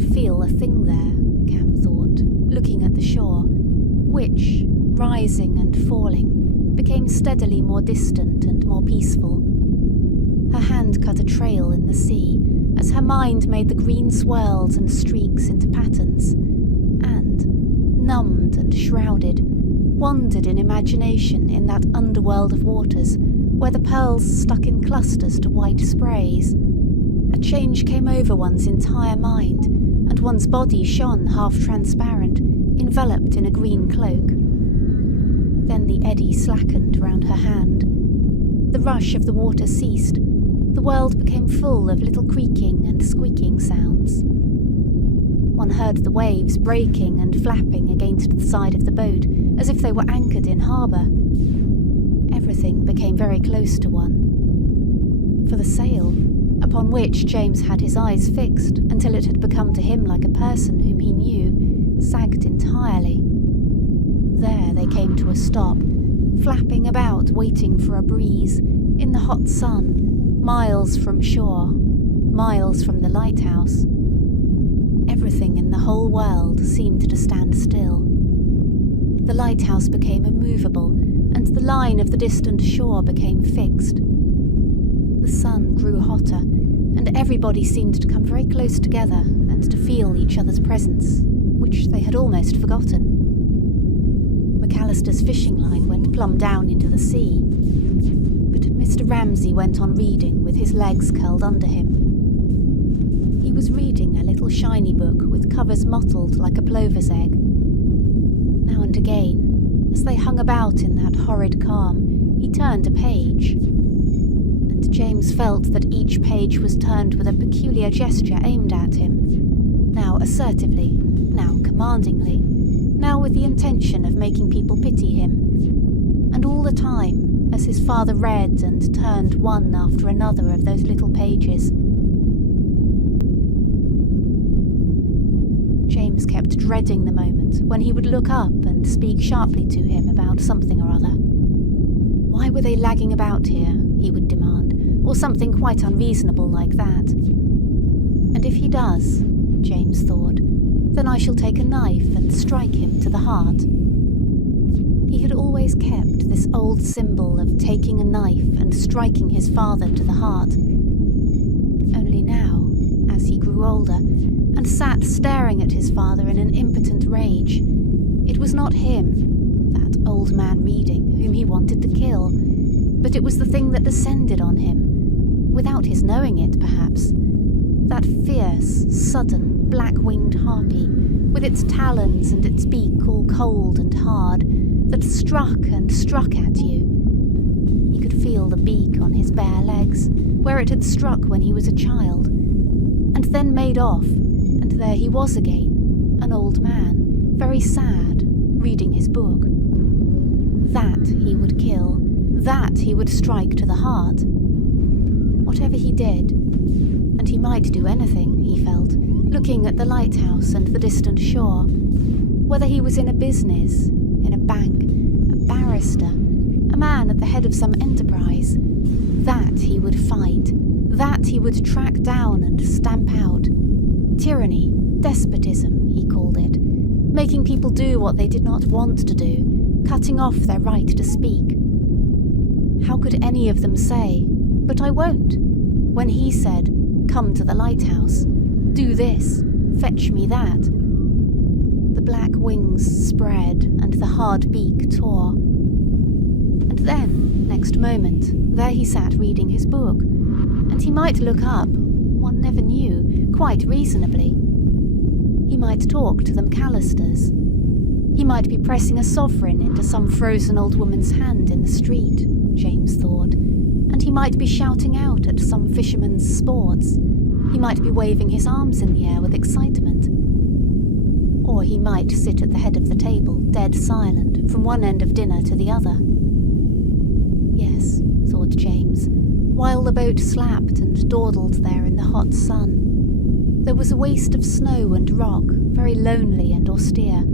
couldn't feel a thing there, Cam thought, looking at the shore, which, rising and falling, became steadily more distant and more peaceful. Her hand cut a trail in the sea as her mind made the green swirls and streaks into patterns, and, numbed and shrouded, wandered in imagination in that underworld of waters where the pearls stuck in clusters to white sprays. A change came over one's entire mind, and one's body shone half-transparent, enveloped in a green cloak. Then the eddy slackened round her hand. The rush of the water ceased. The world became full of little creaking and squeaking sounds. One heard the waves breaking and flapping against the side of the boat as if they were anchored in harbour. Everything became very close to one. For the sail, upon which James had his eyes fixed until it had become to him like a person whom he knew, sagged entirely. There they came to a stop, flapping about waiting for a breeze, in the hot sun, miles from shore, miles from the lighthouse. Everything in the whole world seemed to stand still. The lighthouse became immovable, and the line of the distant shore became fixed. The sun grew hotter, and everybody seemed to come very close together and to feel each other's presence, which they had almost forgotten. McAllister's fishing line went plumb down into the sea, but Mr. Ramsay went on reading with his legs curled under him. He was reading a little shiny book with covers mottled like a plover's egg. Now and again, as they hung about in that horrid calm, he turned a page, and James felt that each page was turned with a peculiar gesture aimed at him, now assertively, now commandingly, now with the intention of making people pity him, and all the time, as his father read and turned one after another of those little pages, James kept dreading the moment when he would look up and speak sharply to him about something or other. Why were they lagging about here, he would demand, or something quite unreasonable like that. And if he does, James thought, then I shall take a knife and strike him to the heart. He had always kept this old symbol of taking a knife and striking his father to the heart. Only now, as he grew older, and sat staring at his father in an impotent rage, it was not him, that old man reading, whom he wanted to kill, but it was the thing that descended on him, without his knowing it, perhaps, that fierce, sudden, black-winged harpy, with its talons and its beak all cold and hard, that struck and struck at you. He could feel the beak on his bare legs, where it had struck when he was a child, and then made off, and there he was again, an old man, very sad, reading his book. That he would kill, that he would strike to the heart. Whatever he did, and he might do anything, he felt, looking at the lighthouse and the distant shore, whether he was in a business, in a bank, a barrister, a man at the head of some enterprise, that he would fight, that he would track down and stamp out. Tyranny, despotism, he called it, making people do what they did not want to do, cutting off their right to speak. How could any of them say, "But I won't," when he said, "Come to the lighthouse, do this, fetch me that"? The black wings spread and the hard beak tore. And then, next moment, there he sat reading his book, and he might look up, one never knew, quite reasonably. He might talk to the McAllisters. He might be pressing a sovereign into some frozen old woman's hand in the street, James thought, and he might be shouting out at some fisherman's sports. He might be waving his arms in the air with excitement. Or he might sit at the head of the table, dead silent, from one end of dinner to the other. Yes, thought James, while the boat slapped and dawdled there in the hot sun. There was a waste of snow and rock, very lonely and austere,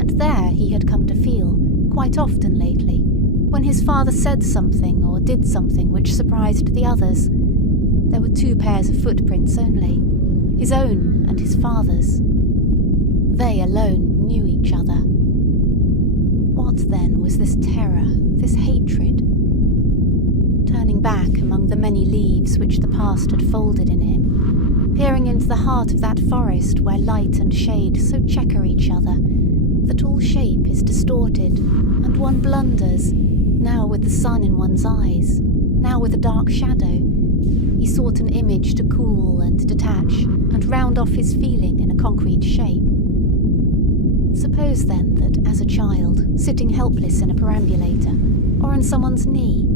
and there he had come to feel, quite often lately, when his father said something or did something which surprised the others. There were 2 pairs of footprints only, his own and his father's. They alone knew each other. What then was this terror, this hatred? Turning back among the many leaves which the past had folded in him, peering into the heart of that forest where light and shade so checker each other that all shape is distorted, and one blunders, now with the sun in one's eyes, now with a dark shadow, he sought an image to cool and detach and round off his feeling in a concrete shape. Suppose then that as a child, sitting helpless in a perambulator, or on someone's knee,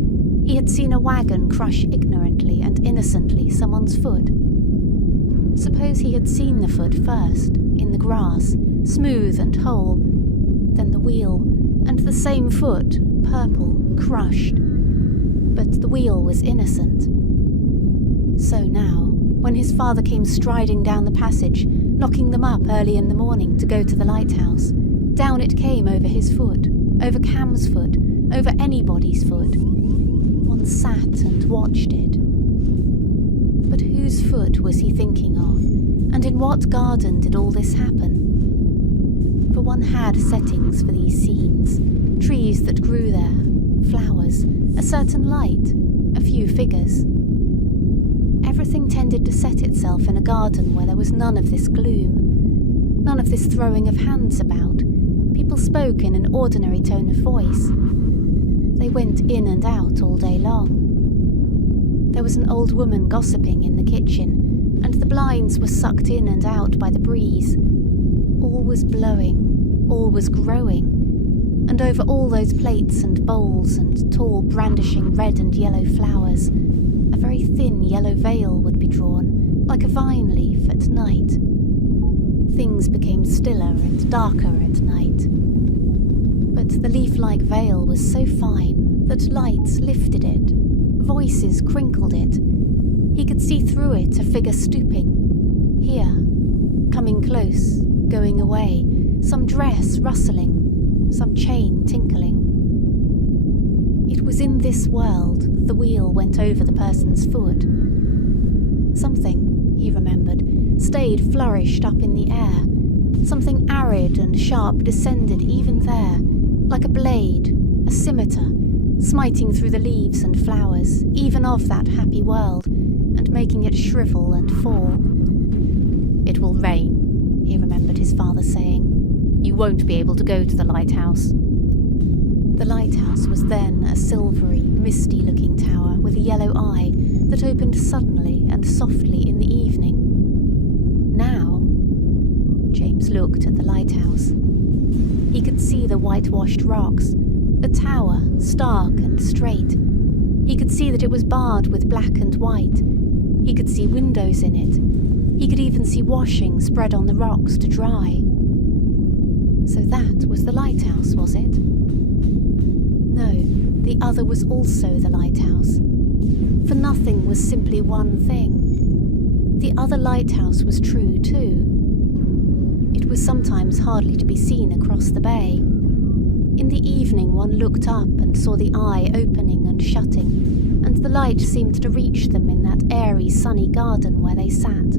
he had seen a wagon crush ignorantly and innocently someone's foot. Suppose he had seen the foot first, in the grass, smooth and whole, then the wheel, and the same foot, purple, crushed. But the wheel was innocent. So now, when his father came striding down the passage, knocking them up early in the morning to go to the lighthouse, down it came over his foot, over Cam's foot, over anybody's foot. One sat and watched it. But whose foot was he thinking of, and in what garden did all this happen? For one had settings for these scenes, trees that grew there, flowers, a certain light, a few figures. Everything tended to set itself in a garden where there was none of this gloom, none of this throwing of hands about. People spoke in an ordinary tone of voice. They went in and out all day long. There was an old woman gossiping in the kitchen, and the blinds were sucked in and out by the breeze. All was blowing, all was growing, and over all those plates and bowls and tall brandishing red and yellow flowers, a very thin yellow veil would be drawn, like a vine leaf at night. Things became stiller and darker at night. But the leaf-like veil was so fine that lights lifted it, voices crinkled it. He could see through it a figure stooping, here, coming close, going away, some dress rustling, some chain tinkling. It was in this world that the wheel went over the person's foot. Something, he remembered, stayed flourished up in the air. Something arid and sharp descended even there, like a blade, a scimitar, smiting through the leaves and flowers, even of that happy world, and making it shrivel and fall. "It will rain," he remembered his father saying. "You won't be able to go to the lighthouse." The lighthouse was then a silvery, misty-looking tower with a yellow eye that opened suddenly and softly in the evening. Now, James looked at the lighthouse. He could see the whitewashed rocks, the tower, stark and straight. He could see that it was barred with black and white. He could see windows in it. He could even see washing spread on the rocks to dry. So that was the lighthouse, was it? No, the other was also the lighthouse. For nothing was simply one thing. The other lighthouse was true too. It was sometimes hardly to be seen across the bay. In the evening one looked up and saw the eye opening and shutting, and the light seemed to reach them in that airy sunny garden where they sat.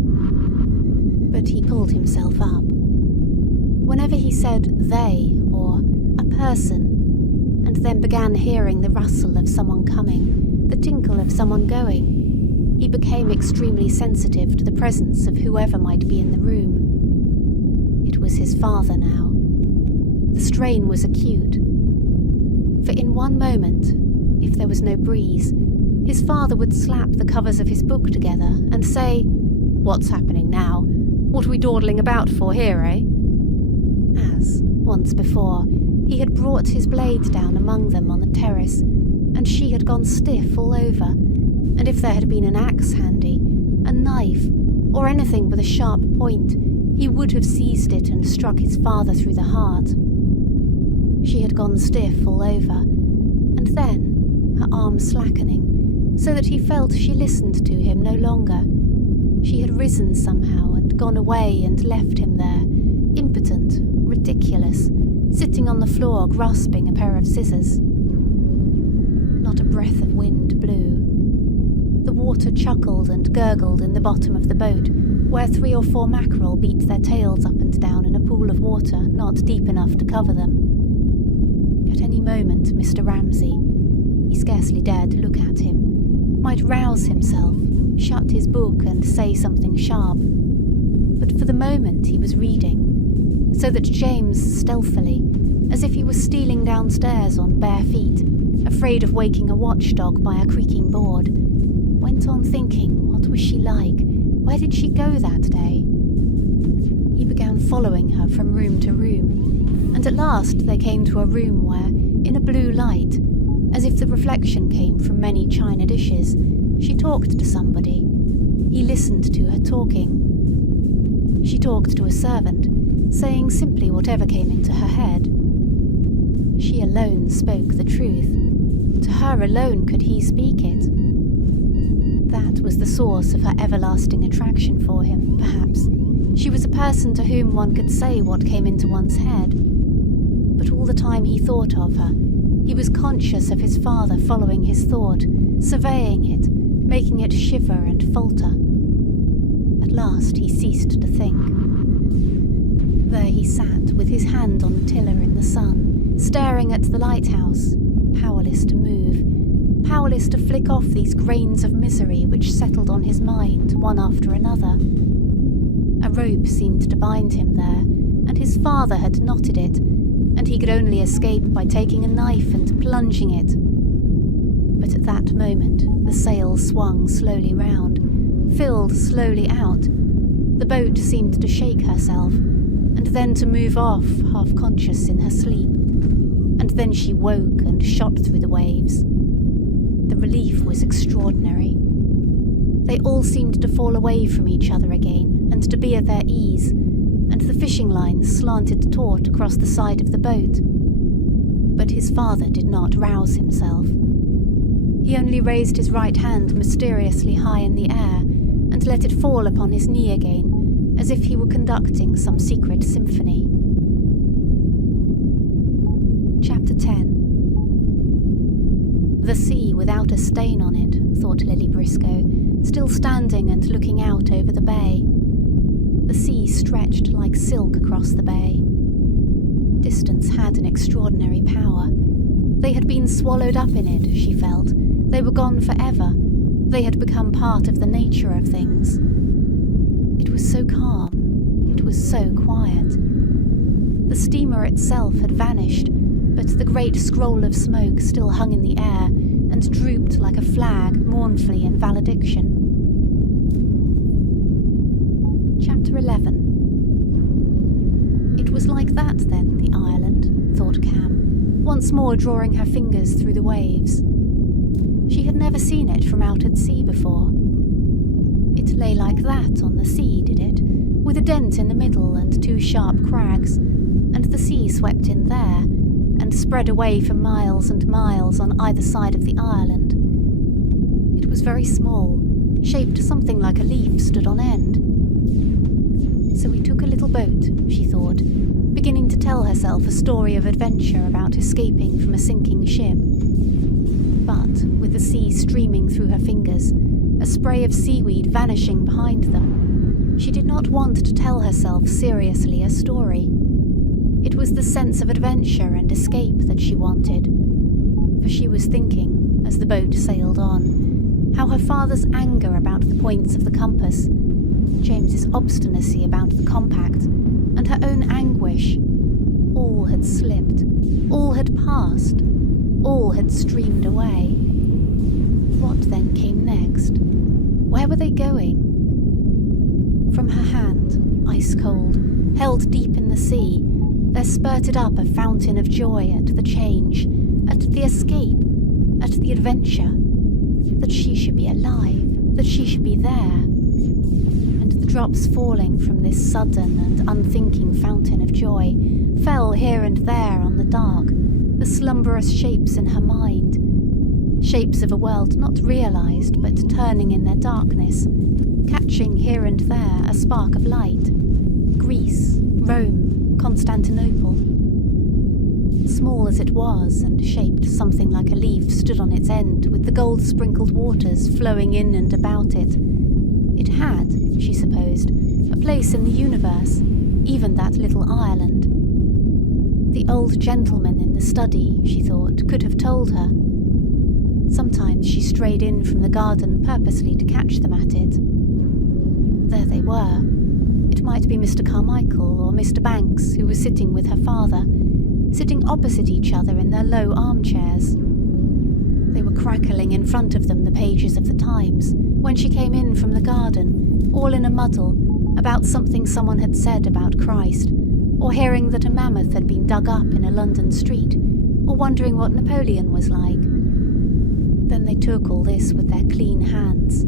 But he pulled himself up. Whenever he said they or a person, and then began hearing the rustle of someone coming, the tinkle of someone going, he became extremely sensitive to the presence of whoever might be in the room. It was his father now. The strain was acute. For in one moment, if there was no breeze, his father would slap the covers of his book together and say, "What's happening now? What are we dawdling about for here, eh?" As, once before, he had brought his blade down among them on the terrace, and she had gone stiff all over, and if there had been an axe handy, a knife, or anything with a sharp point, he would have seized it and struck his father through the heart. She had gone stiff all over, and then, her arm slackening, so that he felt she listened to him no longer. She had risen somehow and gone away and left him there, impotent, ridiculous, sitting on the floor grasping a pair of scissors. Not a breath of wind blew. The water chuckled and gurgled in the bottom of the boat, where 3 or 4 mackerel beat their tails up and down in a pool of water not deep enough to cover them. At any moment, Mr. Ramsay, he scarcely dared to look at him, might rouse himself, shut his book and say something sharp. But for the moment he was reading, so that James stealthily, as if he was stealing downstairs on bare feet, afraid of waking a watchdog by a creaking board, went on thinking, what was she like? Where did she go that day? He began following her from room to room, and at last they came to a room where, in a blue light, as if the reflection came from many china dishes, she talked to somebody. He listened to her talking. She talked to a servant, saying simply whatever came into her head. She alone spoke the truth. To her alone could he speak it. That was the source of her everlasting attraction for him, perhaps. She was a person to whom one could say what came into one's head. But all the time he thought of her, he was conscious of his father following his thought, surveying it, making it shiver and falter. At last he ceased to think. There he sat with his hand on the tiller in the sun, staring at the lighthouse, powerless to move, powerless to flick off these grains of misery which settled on his mind one after another. A rope seemed to bind him there, and his father had knotted it, and he could only escape by taking a knife and plunging it. But at that moment the sail swung slowly round, filled slowly out. The boat seemed to shake herself, and then to move off, half-conscious in her sleep. And then she woke and shot through the waves. The relief was extraordinary. They all seemed to fall away from each other again, and to be at their ease, and the fishing lines slanted taut across the side of the boat. But his father did not rouse himself. He only raised his right hand mysteriously high in the air, and let it fall upon his knee again, as if he were conducting some secret symphony. Chapter 10. The sea without a stain on it, thought Lily Briscoe, still standing and looking out over the bay. The sea stretched like silk across the bay. Distance had an extraordinary power. They had been swallowed up in it, she felt. They were gone forever. They had become part of the nature of things. It was so calm. It was so quiet. The steamer itself had vanished, but the great scroll of smoke still hung in the air and drooped like a flag mournfully in valediction. Chapter 11. It was like that then, the island, thought Cam, once more drawing her fingers through the waves. She had never seen it from out at sea before. It lay like that on the sea, did it, with a dent in the middle and 2 sharp crags, and the sea swept in there, and spread away for miles and miles on either side of the island. It was very small, shaped something like a leaf stood on end. So we took a little boat, she thought, beginning to tell herself a story of adventure about escaping from a sinking ship. But, with the sea streaming through her fingers, a spray of seaweed vanishing behind them, she did not want to tell herself seriously a story. It was the sense of adventure and escape that she wanted, for she was thinking, as the boat sailed on, how her father's anger about the points of the compass, James's obstinacy about the compact, and her own anguish, all had slipped, all had passed, all had streamed away. What then came next? Where were they going? From her hand, ice cold, held deep in the sea, there spurted up a fountain of joy at the change, at the escape, at the adventure, that she should be alive, that she should be there. And the drops falling from this sudden and unthinking fountain of joy fell here and there on the dark, the slumberous shapes in her mind, shapes of a world not realized but turning in their darkness, catching here and there a spark of light. Greece, Rome, Constantinople. Small as it was, and shaped something like a leaf stood on its end with the gold-sprinkled waters flowing in and about it. It had, she supposed, a place in the universe, even that little Ireland. The old gentleman in the study, she thought, could have told her. Sometimes she strayed in from the garden purposely to catch them at it. There they were. It might be Mr. Carmichael or Mr. Banks, who was sitting with her father, sitting opposite each other in their low armchairs. They were crackling in front of them the pages of the Times when she came in from the garden, all in a muddle, about something someone had said about Christ, or hearing that a mammoth had been dug up in a London street, or wondering what Napoleon was like. Then they took all this with their clean hands.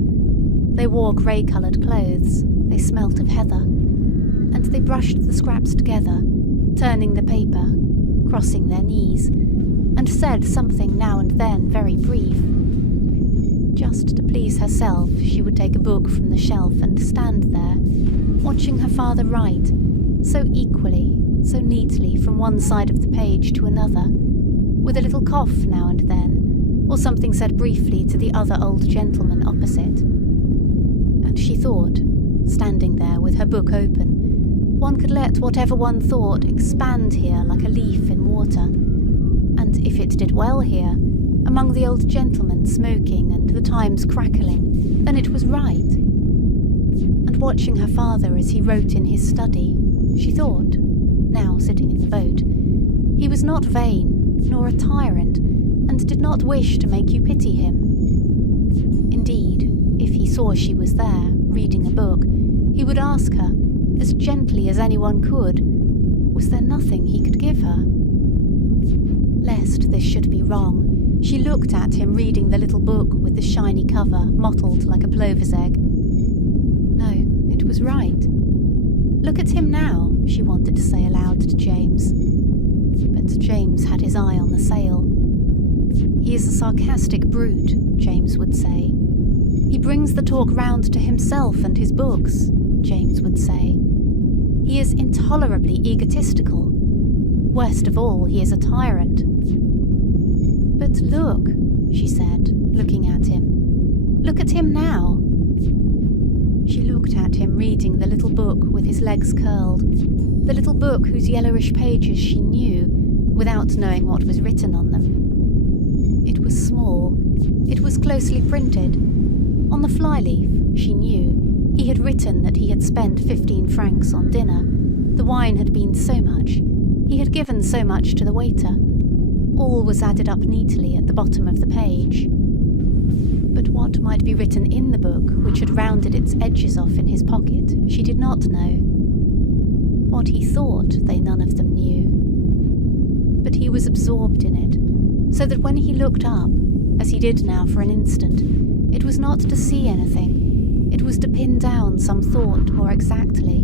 They wore grey-coloured clothes, they smelt of heather, and they brushed the scraps together, turning the paper, crossing their knees, and said something now and then very brief. Just to please herself, she would take a book from the shelf and stand there, watching her father write, so equally, so neatly from one side of the page to another, with a little cough now and then, or something said briefly to the other old gentleman opposite. And she thought, standing there with her book open, one could let whatever one thought expand here like a leaf in water. And if it did well here, among the old gentlemen smoking and the Times crackling, then it was right. And watching her father as he wrote in his study, she thought, now sitting in the boat, he was not vain, nor a tyrant, and did not wish to make you pity him. Indeed, if he saw she was there, reading a book, he would ask her, as gently as anyone could, was there nothing he could give her? Lest this should be wrong, she looked at him reading the little book with the shiny cover mottled like a plover's egg. No, it was right. Look at him now, she wanted to say aloud to James. But James had his eye on the sail. He is a sarcastic brute, James would say. He brings the talk round to himself and his books, James would say. He is intolerably egotistical. Worst of all, he is a tyrant. But look, she said, looking at him. Look at him now. She looked at him reading the little book with his legs curled, the little book whose yellowish pages she knew, without knowing what was written on them. It was small. It was closely printed. On the flyleaf, she knew, he had written that he had spent 15 francs on dinner. The wine had been so much. He had given so much to the waiter. All was added up neatly at the bottom of the page. But what might be written in the book, which had rounded its edges off in his pocket, she did not know. What he thought, they none of them knew. But he was absorbed in it, so that when he looked up, as he did now for an instant, it was not to see anything, it was to pin down some thought more exactly.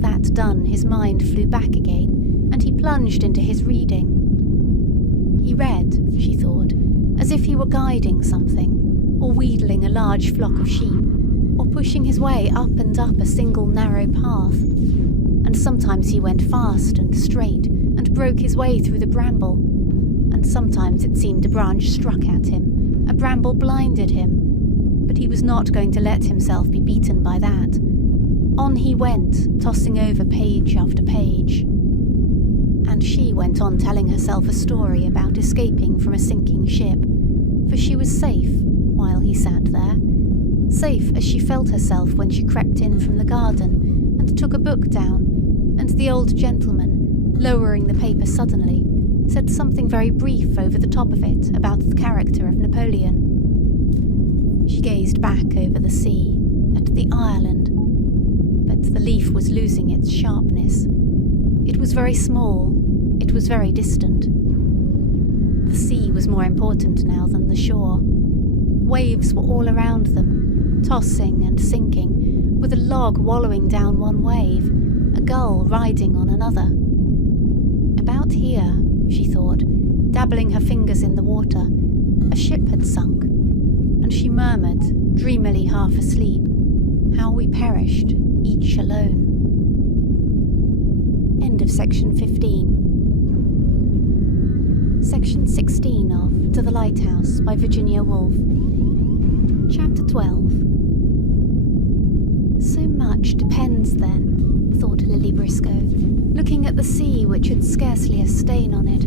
That done, his mind flew back again, and he plunged into his reading. He read, she thought, as if he were guiding something, or wheedling a large flock of sheep, or pushing his way up and up a single narrow path. And sometimes he went fast and straight, and broke his way through the bramble, and sometimes it seemed a branch struck at him, a bramble blinded him, but he was not going to let himself be beaten by that. On he went, tossing over page after page. And she went on telling herself a story about escaping from a sinking ship, for she was safe while he sat there, safe as she felt herself when she crept in from the garden and took a book down, and the old gentleman, lowering the paper suddenly, said something very brief over the top of it about the character of Napoleon. She gazed back over the sea, at the Ireland, but the leaf was losing its sharpness. It was very small, it was very distant. The sea was more important now than the shore. Waves were all around them, tossing and sinking, with a log wallowing down one wave, a gull riding on another. About here, she thought, dabbling her fingers in the water, a ship had sunk, and she murmured, dreamily half asleep, how we perished, each alone. End of section 15. Section 16 of To the Lighthouse by Virginia Woolf. Chapter 12. So much depends then, thought Lily Briscoe, looking at the sea which had scarcely a stain on it,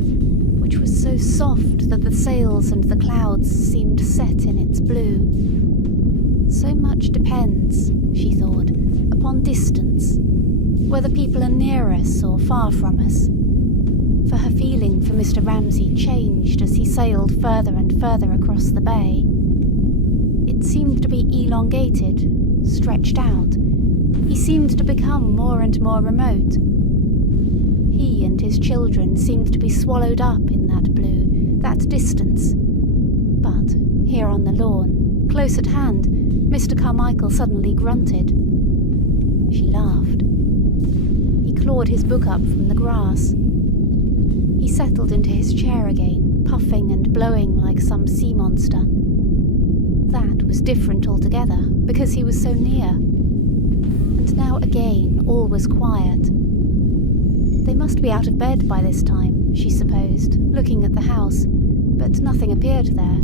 which was so soft that the sails and the clouds seemed set in its blue. So much depends, she thought, upon distance, whether people are near us or far from us. For her feeling for Mr. Ramsay changed as he sailed further and further across the bay. It seemed to be elongated, stretched out. He seemed to become more and more remote. He and his children seemed to be swallowed up in that blue, that distance. But here on the lawn, close at hand, Mr. Carmichael suddenly grunted. She laughed. He clawed his book up from the grass. He settled into his chair again, puffing and blowing like some sea monster. That was different altogether, because he was so near. And now again all was quiet. They must be out of bed by this time, she supposed, looking at the house, but nothing appeared there.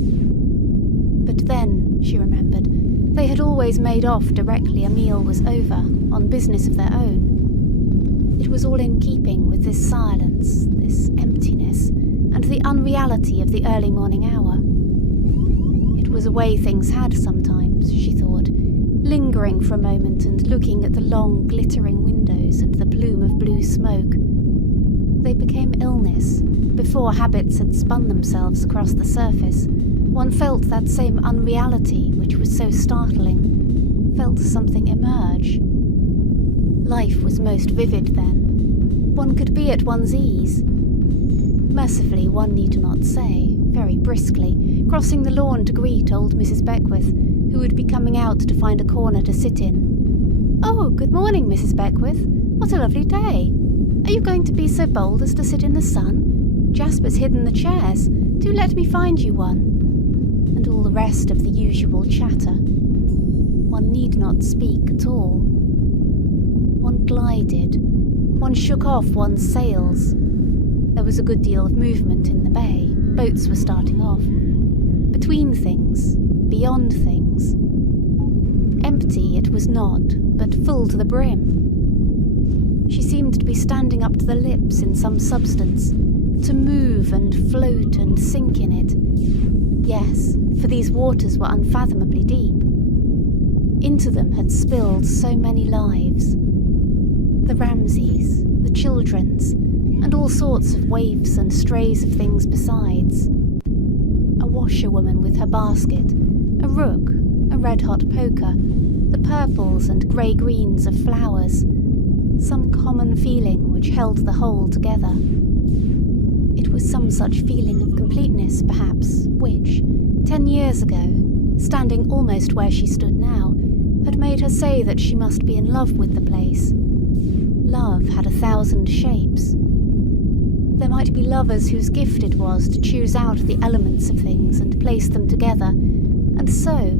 But then, she remembered, they had always made off directly a meal was over, on business of their own. It was all in keeping with this silence, this emptiness, and the unreality of the early morning hour. It was a way things had sometimes, she thought, lingering for a moment and looking at the long glittering windows and the plume of blue smoke. They became illness, before habits had spun themselves across the surface. One felt that same unreality which was so startling, felt something emerge. Life was most vivid then. One could be at one's ease. Mercifully, one need not say, very briskly, crossing the lawn to greet old Mrs. Beckwith, who would be coming out to find a corner to sit in. "Oh, good morning, Mrs. Beckwith. What a lovely day. Are you going to be so bold as to sit in the sun? Jasper's hidden the chairs. Do let me find you one." And all the rest of the usual chatter. One need not speak at all. One glided. One shook off one's sails. There was a good deal of movement in the bay. Boats were starting off. Between things, beyond things. Empty it was not, but full to the brim. She seemed to be standing up to the lips in some substance, to move and float and sink in it. Yes, for these waters were unfathomably deep. Into them had spilled so many lives. The Ramsays, the children's, and all sorts of waifs and strays of things besides. A washerwoman with her basket, a rook, a red-hot poker, the purples and grey-greens of flowers, some common feeling which held the whole together. It was some such feeling of completeness, perhaps, which, 10 years ago, standing almost where she stood now, had made her say that she must be in love with the place. Love had 1,000 shapes. There might be lovers whose gift it was to choose out the elements of things and place them together, and so,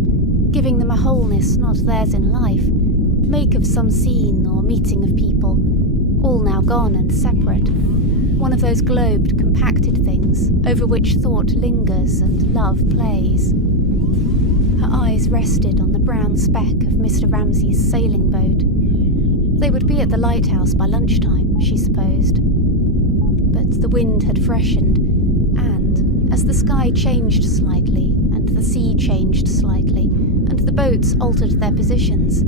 giving them a wholeness not theirs in life, make of some scene or meeting of people, all now gone and separate, one of those globed, compacted things over which thought lingers and love plays. Her eyes rested on the brown speck of Mr. Ramsay's sailing boat. They would be at the lighthouse by lunchtime, she supposed. But the wind had freshened, and, as the sky changed slightly, and the sea changed slightly, and the boats altered their positions,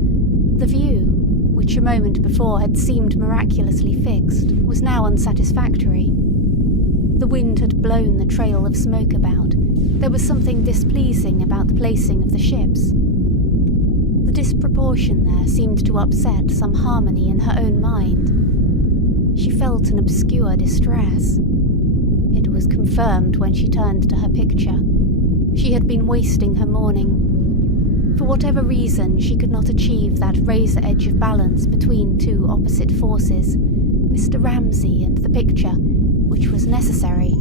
the view, which a moment before had seemed miraculously fixed, was now unsatisfactory. The wind had blown the trail of smoke about. There was something displeasing about the placing of the ships. The disproportion there seemed to upset some harmony in her own mind. She felt an obscure distress. It was confirmed when she turned to her picture. She had been wasting her morning. For whatever reason, she could not achieve that razor edge of balance between two opposite forces, Mr. Ramsay and the picture, which was necessary.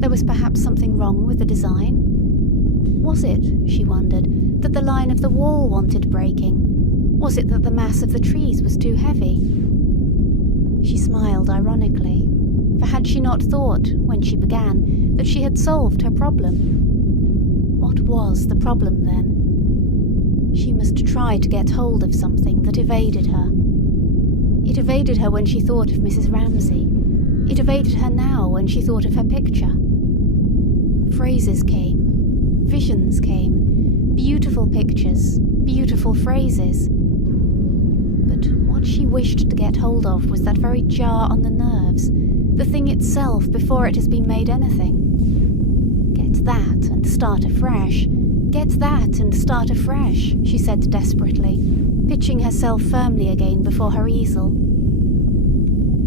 There was perhaps something wrong with the design? Was it, she wondered, that the line of the wall wanted breaking? Was it that the mass of the trees was too heavy? She smiled ironically, for had she not thought, when she began, that she had solved her problem? What was the problem then? She must try to get hold of something that evaded her. It evaded her when she thought of Mrs. Ramsay. It evaded her now when she thought of her picture. Phrases came, visions came, beautiful pictures, beautiful phrases. But what she wished to get hold of was that very jar on the nerves, the thing itself before it has been made anything. Get that and start afresh. Get that and start afresh, she said desperately, pitching herself firmly again before her easel.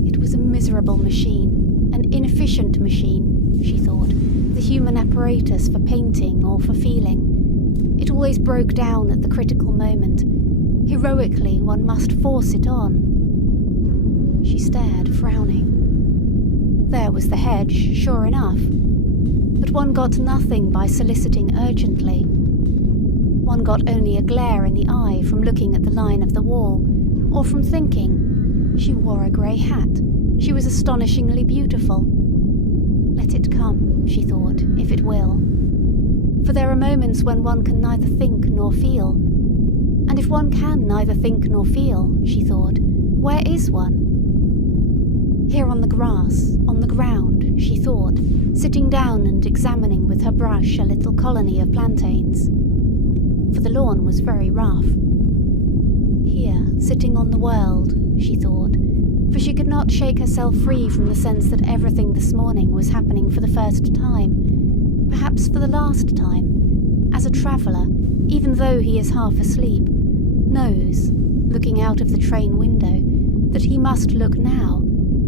It was a miserable machine, an inefficient machine, she thought, the human apparatus for painting or for feeling. It always broke down at the critical moment. Heroically, one must force it on. She stared, frowning. There was the hedge, sure enough. But one got nothing by soliciting urgently. One got only a glare in the eye from looking at the line of the wall, or from thinking, she wore a grey hat, she was astonishingly beautiful. Let it come, she thought, if it will. For there are moments when one can neither think nor feel. And if one can neither think nor feel, she thought, where is one? Here on the grass, on the ground, she thought, sitting down and examining with her brush a little colony of plantains. For the lawn was very rough. Here, sitting on the world, she thought, for she could not shake herself free from the sense that everything this morning was happening for the first time, perhaps for the last time, as a traveller, even though he is half asleep, knows, looking out of the train window, that he must look now,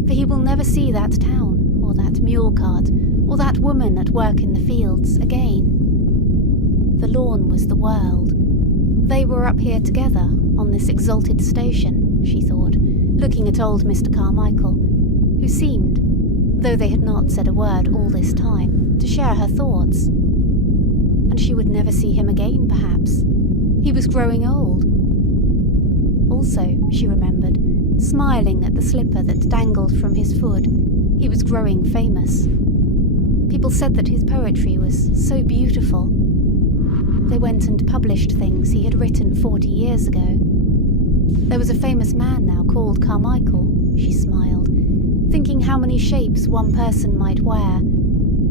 for he will never see that town, or that mule cart, or that woman at work in the fields again. The lawn was the world. They were up here together, on this exalted station, she thought, looking at old Mr. Carmichael, who seemed, though they had not said a word all this time, to share her thoughts. And she would never see him again, perhaps. He was growing old. Also, she remembered, smiling at the slipper that dangled from his foot, he was growing famous. People said that his poetry was so beautiful. They went and published things he had written 40 years ago. There was a famous man now called Carmichael, she smiled, thinking how many shapes one person might wear,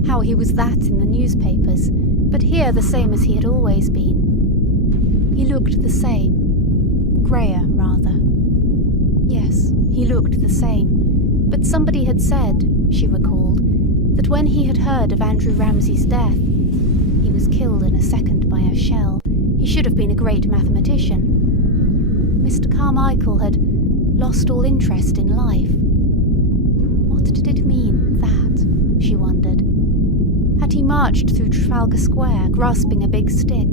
how he was that in the newspapers, but here the same as he had always been. He looked the same, greyer rather. Yes, he looked the same, but somebody had said, she recalled, that when he had heard of Andrew Ramsay's death, he was killed in a second by a shell. He should have been a great mathematician. Mr. Carmichael had lost all interest in life. What did it mean, that? She wondered. Had he marched through Trafalgar Square, grasping a big stick?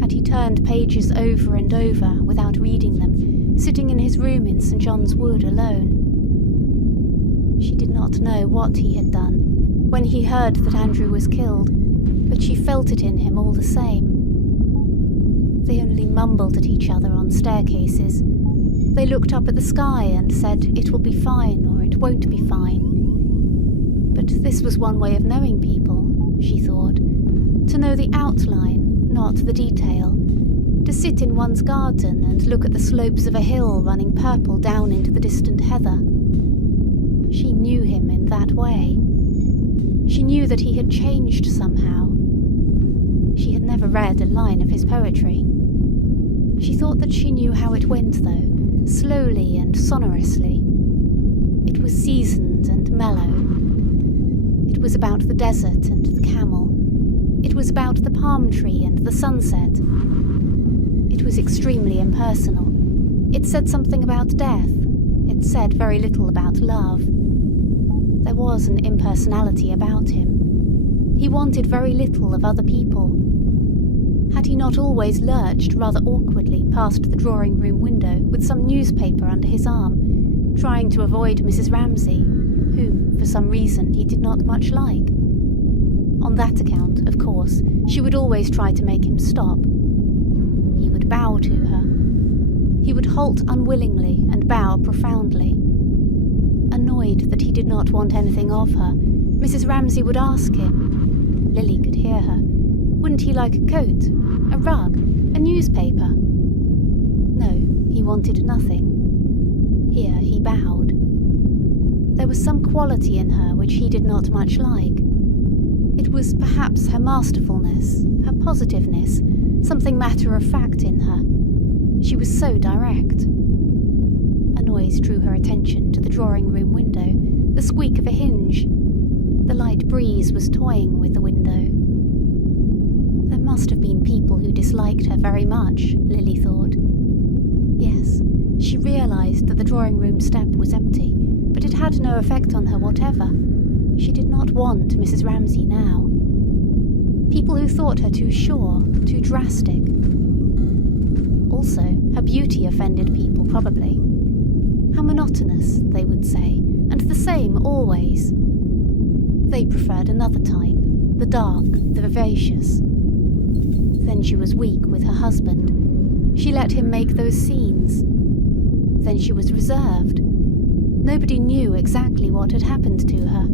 Had he turned pages over and over without reading them, sitting in his room in St. John's Wood alone? She did not know what he had done when he heard that Andrew was killed, but she felt it in him all the same. They only mumbled at each other on staircases. They looked up at the sky and said, it will be fine or it won't be fine. But this was one way of knowing people, she thought. To know the outline, not the detail. To sit in one's garden and look at the slopes of a hill running purple down into the distant heather. She knew him in that way. She knew that he had changed somehow. She had never read a line of his poetry. She thought that she knew how it went, though, slowly and sonorously. It was seasoned and mellow. It was about the desert and the camel. It was about the palm tree and the sunset. It was extremely impersonal. It said something about death. It said very little about love. There was an impersonality about him. He wanted very little of other people. Had he not always lurched rather awkwardly past the drawing-room window with some newspaper under his arm, trying to avoid Mrs. Ramsay, whom, for some reason, he did not much like? On that account, of course, she would always try to make him stop. He would bow to her. He would halt unwillingly and bow profoundly. Annoyed that he did not want anything of her, Mrs. Ramsay would ask him. Lily could hear her. Wouldn't he like a coat, a rug, A newspaper? No, he wanted nothing. Here he bowed. There was some quality in her which he did not much like. It was perhaps her masterfulness, her positiveness, something matter-of-fact in her. She was so direct. A noise drew her attention to the drawing-room window, the squeak of a hinge. The light breeze was toying with the window. There must have been people who disliked her very much, Lily thought. Yes, she realised that the drawing-room step was empty, but it had no effect on her whatever. She did not want Mrs. Ramsay now. People who thought her too sure, too drastic. Also, her beauty offended people, probably. How monotonous, they would say, and the same always. They preferred another type, the dark, the vivacious. Then she was weak with her husband. She let him make those scenes. Then she was reserved. Nobody knew exactly what had happened to her.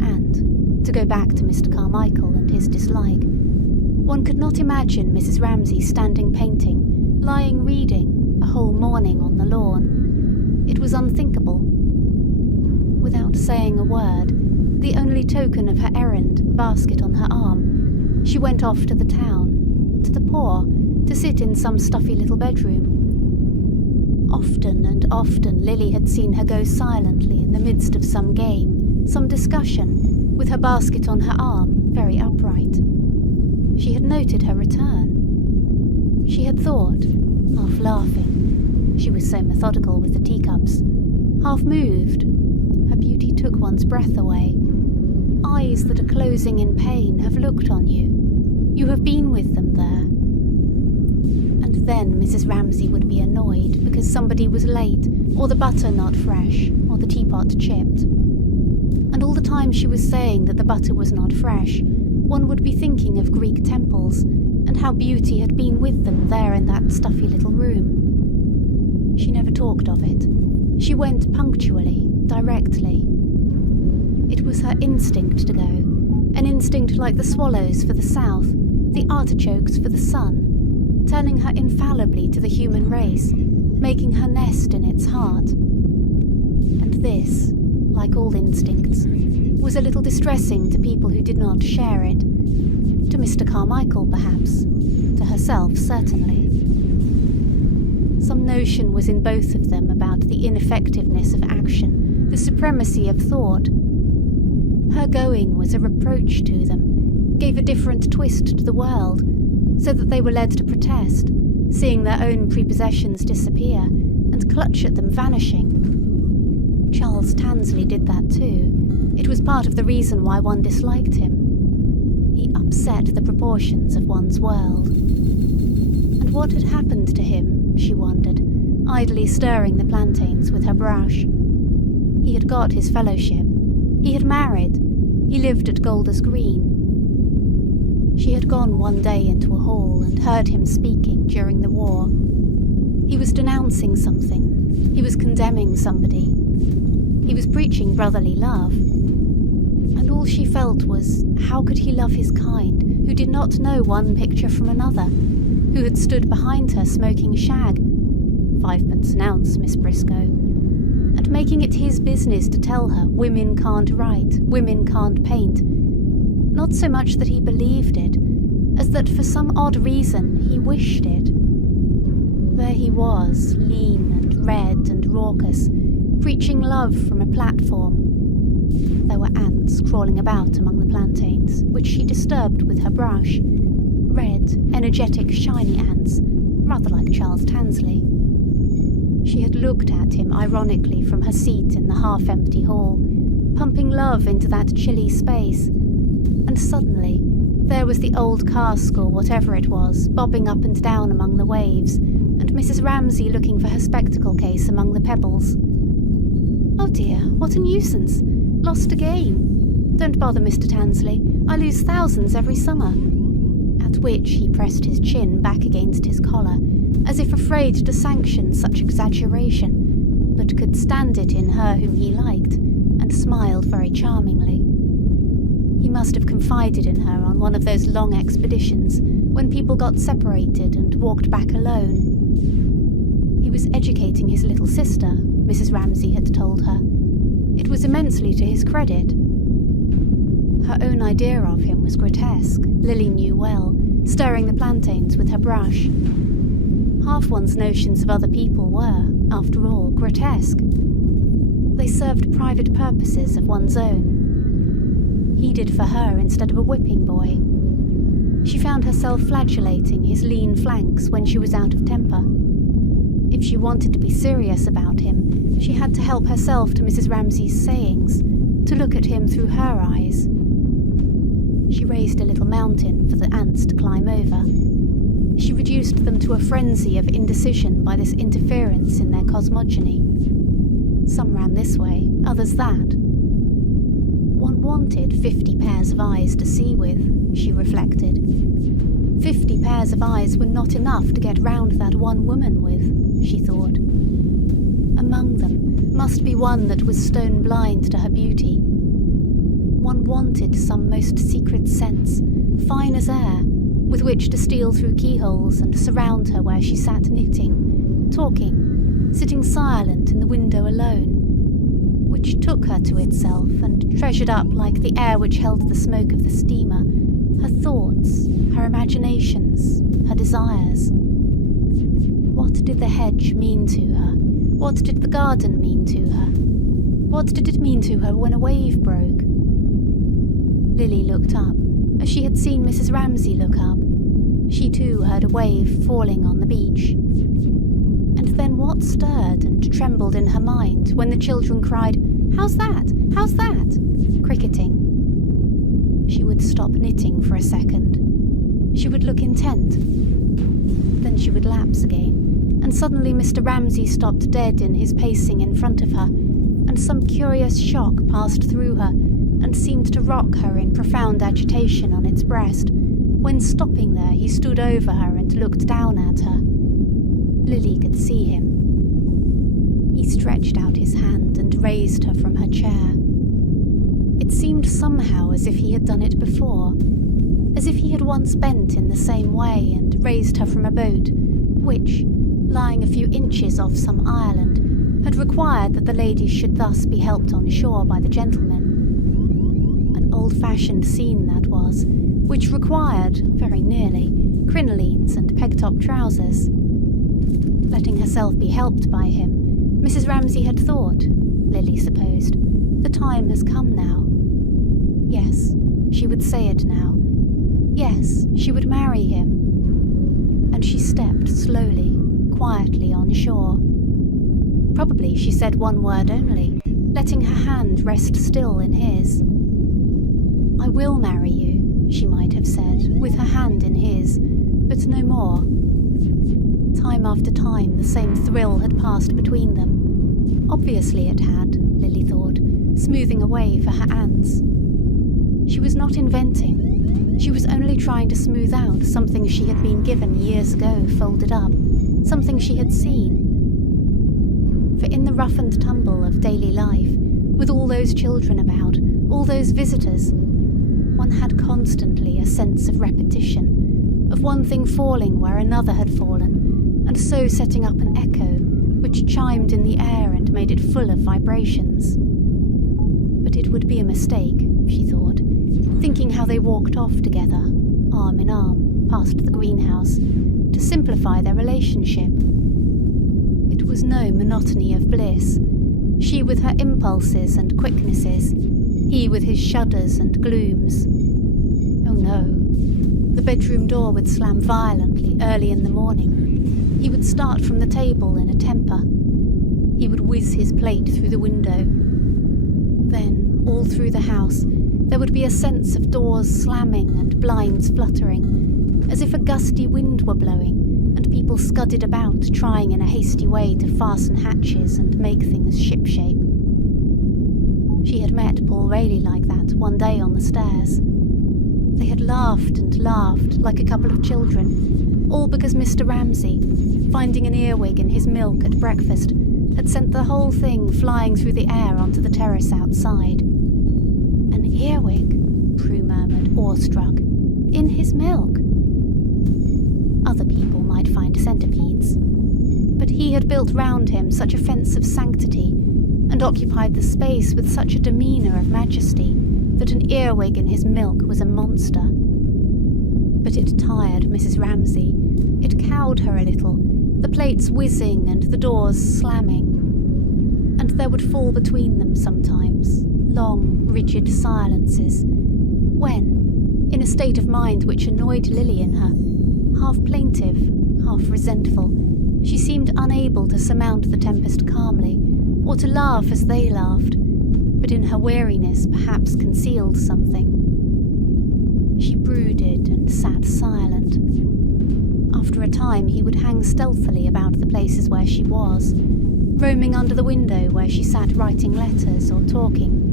And, to go back to Mr. Carmichael and his dislike, one could not imagine Mrs. Ramsay standing painting, lying reading, a whole morning on the lawn. It was unthinkable. Without saying a word, the only token of her errand, a basket on her arm, she went off to the town, to the poor, to sit in some stuffy little bedroom. Often and often Lily had seen her go silently in the midst of some game, some discussion, with her basket on her arm, very upright. She had noted her return. She had thought, half laughing, she was so methodical with the teacups, half moved. Her beauty took one's breath away. Eyes that are closing in pain have looked on you. You have been with them there. And then Mrs. Ramsay would be annoyed because somebody was late, or the butter not fresh, or the teapot chipped. And all the time she was saying that the butter was not fresh, one would be thinking of Greek temples, and how beauty had been with them there in that stuffy little room. She never talked of it. She went punctually, directly. It was her instinct to go, an instinct like the swallows for the south, the artichokes for the sun, turning her infallibly to the human race, making her nest in its heart. And this, like all instincts, was a little distressing to people who did not share it. To Mr. Carmichael, perhaps. To herself, certainly. Some notion was in both of them about the ineffectiveness of action, the supremacy of thought. Her going was a reproach to them, gave a different twist to the world, so that they were led to protest, seeing their own prepossessions disappear, and clutch at them vanishing. Charles Tansley did that too. It was part of the reason why one disliked him. He upset the proportions of one's world. And what had happened to him, she wondered, idly stirring the plantains with her brush. He had got his fellowship. He had married. He lived at Golders Green. She had gone one day into a hall and heard him speaking during the war. He was denouncing something. He was condemning somebody. He was preaching brotherly love. And all she felt was, how could he love his kind, who did not know one picture from another, who had stood behind her smoking shag, 5d an ounce, Miss Briscoe, and making it his business to tell her women can't write, women can't paint. Not so much that he believed it, as that for some odd reason he wished it. There he was, lean and red and raucous, preaching love from a platform. There were ants crawling about among the plantains, which she disturbed with her brush. Red, energetic, shiny ants, rather like Charles Tansley. She had looked at him ironically from her seat in the half-empty hall, pumping love into that chilly space, and suddenly there was the old cask or whatever it was, bobbing up and down among the waves, and Mrs. Ramsay looking for her spectacle case among the pebbles. Oh dear, what a nuisance! Lost again. Don't bother, Mr. Tansley. I lose thousands every summer. At which he pressed his chin back against his collar, as if afraid to sanction such exaggeration, but could stand it in her whom he liked, and smiled very charmingly. He must have confided in her on one of those long expeditions when people got separated and walked back alone. He was educating his little sister, Mrs. Ramsay had told her. It was immensely to his credit. Her own idea of him was grotesque, Lily knew well, stirring the plantains with her brush. Half one's notions of other people were, after all, grotesque. They served private purposes of one's own. He did for her instead of a whipping boy. She found herself flagellating his lean flanks when she was out of temper. If she wanted to be serious about him, she had to help herself to Mrs. Ramsay's sayings, to look at him through her eyes. She raised a little mountain for the ants to climb over. She reduced them to a frenzy of indecision by this interference in their cosmogony. Some ran this way, others that. One wanted 50 pairs of eyes to see with, she reflected. 50 pairs of eyes were not enough to get round that one woman with, she thought. Among them must be one that was stone blind to her beauty. One wanted some most secret sense, fine as air, with which to steal through keyholes and surround her where she sat knitting, talking, sitting silent in the window alone, which took her to itself and treasured up like the air which held the smoke of the steamer, her thoughts, her imaginations, her desires. What did the hedge mean to her? What did the garden mean to her? What did it mean to her when a wave broke? Lily looked up, as she had seen Mrs. Ramsay look up. She too heard a wave falling on the beach. And then what stirred and trembled in her mind when the children cried, "How's that? How's that?" cricketing? She would stop knitting for a second. She would look intent. Then she would lapse again, and suddenly Mr. Ramsay stopped dead in his pacing in front of her, and some curious shock passed through her and seemed to rock her in profound agitation on its breast, when stopping there he stood over her and looked down at her. Lily could see him. He stretched out his hand and raised her from her chair. It seemed somehow as if he had done it before, as if he had once bent in the same way and raised her from a boat, which, lying a few inches off some island, had required that the ladies should thus be helped on shore by the gentlemen. An old-fashioned scene that was, which required, very nearly, crinolines and peg-top trousers. Letting herself be helped by him, Mrs. Ramsay had thought, Lily supposed, the time has come now. Yes, she would say it now. Yes, she would marry him. And she stepped slowly, quietly on shore. Probably she said one word only, letting her hand rest still in his. "I will marry you," she might have said, with her hand in his, but no more. Time after time the same thrill had passed between them. Obviously it had, Lily thought, smoothing away for her ants. She was not inventing. She was only trying to smooth out something she had been given years ago folded up, something she had seen. For in the rough and tumble of daily life, with all those children about, all those visitors, one had constantly a sense of repetition, of one thing falling where another had fallen, and so setting up an echo, which chimed in the air and made it full of vibrations. But it would be a mistake, she thought, thinking how they walked off together, arm in arm, past the greenhouse, to simplify their relationship. It was no monotony of bliss, she with her impulses and quicknesses, he with his shudders and glooms. Oh no, the bedroom door would slam violently early in the morning. He would start from the table in a temper. He would whiz his plate through the window. Then, all through the house, there would be a sense of doors slamming and blinds fluttering, as if a gusty wind were blowing, and people scudded about trying in a hasty way to fasten hatches and make things shipshape. She had met Paul Rayleigh like that one day on the stairs. They had laughed and laughed like a couple of children, all because Mr. Ramsay, finding an earwig in his milk at breakfast, had sent the whole thing flying through the air onto the terrace outside. An earwig? Prue murmured, awestruck. In his milk. Other people might find centipedes, but he had built round him such a fence of sanctity, and occupied the space with such a demeanour of majesty, that an earwig in his milk was a monster. But it tired Mrs. Ramsay. It cowed her a little, the plates whizzing and the doors slamming. And there would fall between them sometimes long, rigid silences, when, in a state of mind which annoyed Lily in her, half plaintive, half resentful, she seemed unable to surmount the tempest calmly, or to laugh as they laughed, but in her weariness perhaps concealed something. She brooded and sat silent. After a time he would hang stealthily about the places where she was, roaming under the window where she sat writing letters or talking,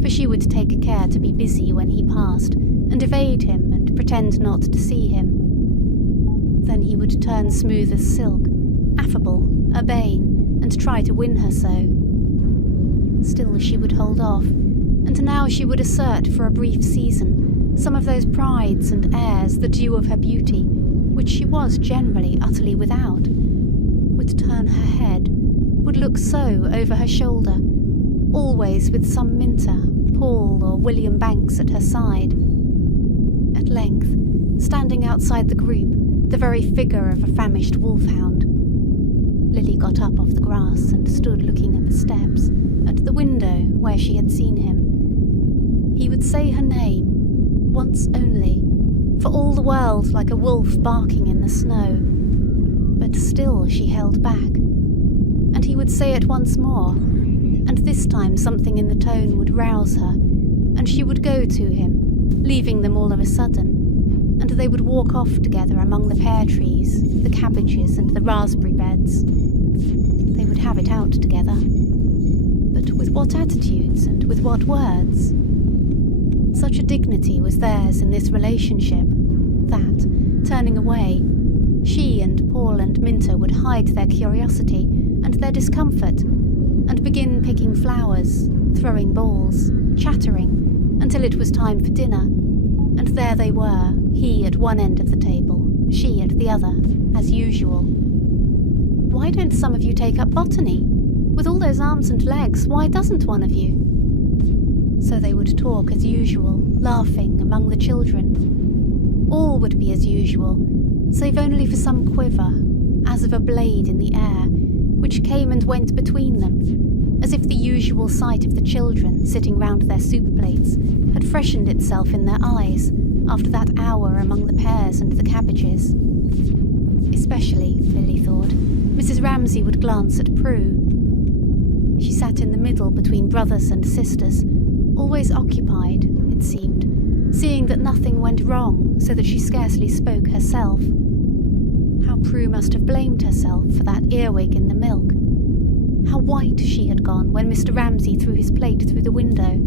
for she would take care to be busy when he passed, and evade him and pretend not to see him. Then he would turn smooth as silk, affable, urbane, and try to win her so. Still she would hold off, and now she would assert for a brief season some of those prides and airs the due of her beauty, which she was generally utterly without, would turn her head, would look so over her shoulder, always with some Minter, Paul, or William Banks at her side. At length, standing outside the group, the very figure of a famished wolfhound, Lily got up off the grass and stood looking at the steps, at the window where she had seen him. He would say her name, once only, for all the world like a wolf barking in the snow, but still she held back. And he would say it once more, and this time something in the tone would rouse her, and she would go to him, leaving them all of a sudden, and they would walk off together among the pear trees, the cabbages, and the raspberry beds. They would have it out together. But with what attitudes and with what words? Such a dignity was theirs in this relationship that, turning away, she and Paul and Minter would hide their curiosity and their discomfort, and begin picking flowers, throwing balls, chattering, until it was time for dinner, and there they were, he at one end of the table, she at the other, as usual. "Why don't some of you take up botany? With all those arms and legs, why doesn't one of you?" So they would talk as usual, laughing among the children. All would be as usual, save only for some quiver, as of a blade in the air, which came and went between them, as if the usual sight of the children sitting round their soup plates had freshened itself in their eyes after that hour among the pears and the cabbages. Especially, Lily thought, Mrs. Ramsay would glance at Prue. She sat in the middle between brothers and sisters, always occupied, it seemed, seeing that nothing went wrong, so that she scarcely spoke herself. How Prue must have blamed herself for that earwig in the milk. How white she had gone when Mr. Ramsay threw his plate through the window.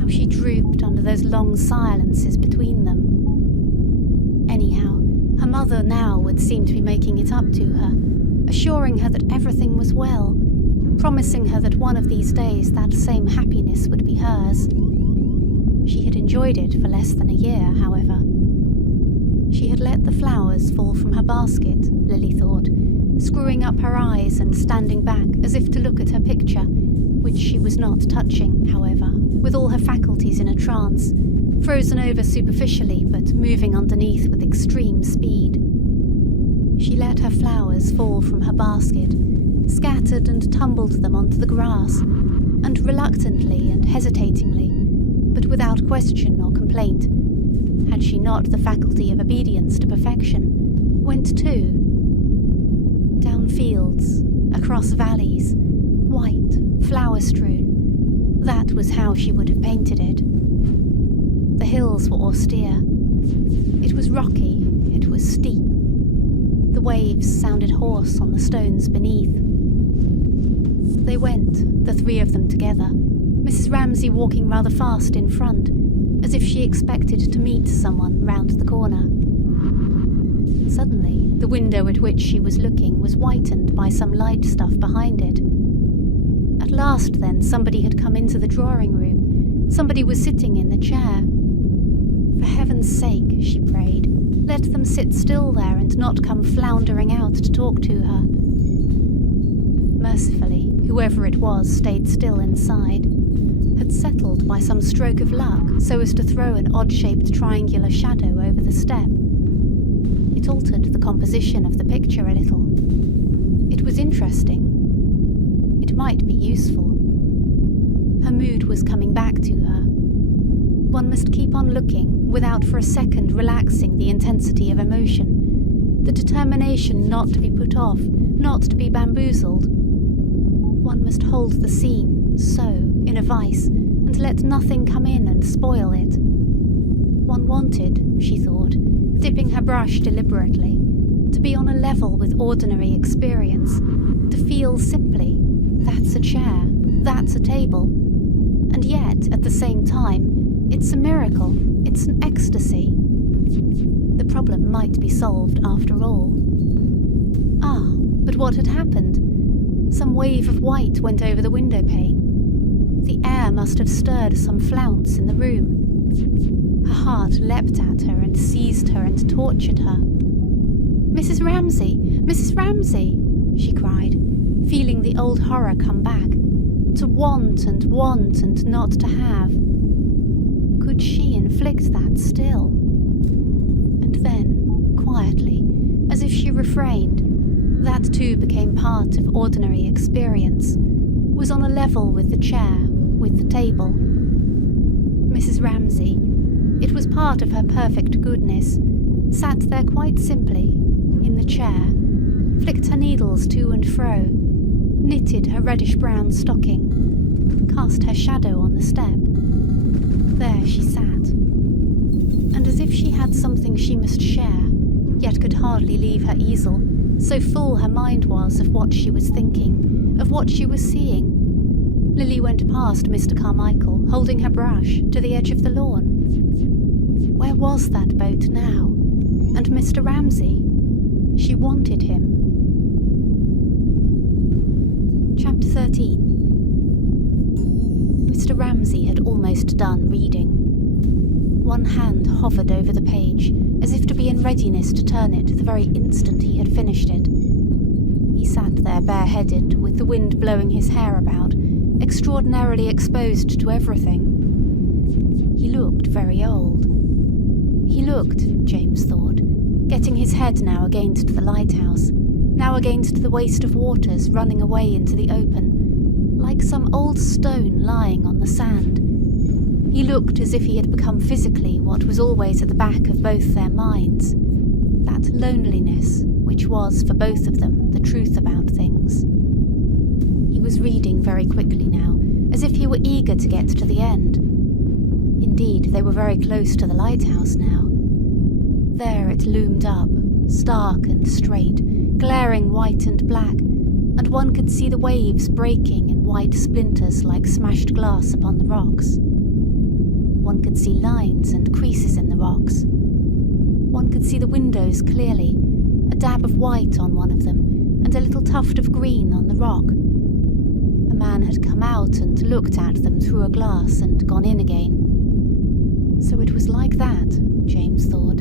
How she drooped under those long silences between them. Anyhow, her mother now would seem to be making it up to her, assuring her that everything was well, promising her that one of these days that same happiness would be hers. She had enjoyed it for less than a year, however. She had let the flowers fall from her basket, Lily thought, screwing up her eyes and standing back as if to look at her picture, which she was not touching, however, with all her faculties in a trance, frozen over superficially but moving underneath with extreme speed. She let her flowers fall from her basket, scattered and tumbled them onto the grass, and reluctantly and hesitatingly, but without question or complaint, had she not the faculty of obedience to perfection, went too. Down fields, across valleys, white, flower-strewn, that was how she would have painted it. The hills were austere. It was rocky, it was steep. The waves sounded hoarse on the stones beneath. They went, the three of them together, Mrs. Ramsay walking rather fast in front, as if she expected to meet someone round the corner. Suddenly, the window at which she was looking was whitened by some light stuff behind it. At last, then, somebody had come into the drawing room, Somebody was sitting in the chair. For heaven's sake, she prayed, let them sit still there and not come floundering out to talk to her. Mercifully, whoever it was stayed still inside, had settled by some stroke of luck so as to throw an odd-shaped triangular shadow over the step. It altered the composition of the picture a little. It was interesting. It might be useful. Her mood was coming back to her. One must keep on looking without for a second relaxing the intensity of emotion, the determination not to be put off, not to be bamboozled. One must hold the scene, so, in a vice, and let nothing come in and spoil it. One wanted, she thought, dipping her brush deliberately, to be on a level with ordinary experience, to feel simply, that's a chair, that's a table, and yet, at the same time, it's a miracle, it's an ecstasy. The problem might be solved after all. Ah, but what had happened? Some wave of white went over the window pane. The air must have stirred some flounce in the room. Her heart leapt at her and seized her and tortured her. "Mrs. Ramsay! Mrs. Ramsay!" she cried, feeling the old horror come back. To want and not to have. Could she inflict that still? And then, quietly, as if she refrained, that too became part of ordinary experience, was on a level with the chair, with the table. Mrs. Ramsay, it was part of her perfect goodness, sat there quite simply, in the chair, flicked her needles to and fro, knitted her reddish-brown stocking, cast her shadow on the step. There she sat. And as if she had something she must share, yet could hardly leave her easel, so full her mind was of what she was thinking, of what she was seeing, Lily went past Mr. Carmichael, holding her brush, to the edge of the lawn. Where was that boat now? And Mr. Ramsay? She wanted him. Chapter 13. Mr. Ramsay had almost done reading. One hand hovered over the page, as if to be in readiness to turn it the very instant he had finished it. He sat there bareheaded, with the wind blowing his hair about, extraordinarily exposed to everything. He looked very old. He looked, James thought, getting his head now against the lighthouse, now against the waste of waters running away into the open, like some old stone lying on the sand. He looked as if he had become physically what was always at the back of both their minds, that loneliness which was for both of them the truth about things. He was reading very quickly now, as if he were eager to get to the end. Indeed, they were very close to the lighthouse now. There it loomed up, stark and straight, glaring white and black, and one could see the waves breaking in white splinters like smashed glass upon the rocks. One could see lines and creases in the rocks. One could see the windows clearly, a dab of white on one of them, and a little tuft of green on the rock. A man had come out and looked at them through a glass and gone in again. So it was like that, James thought,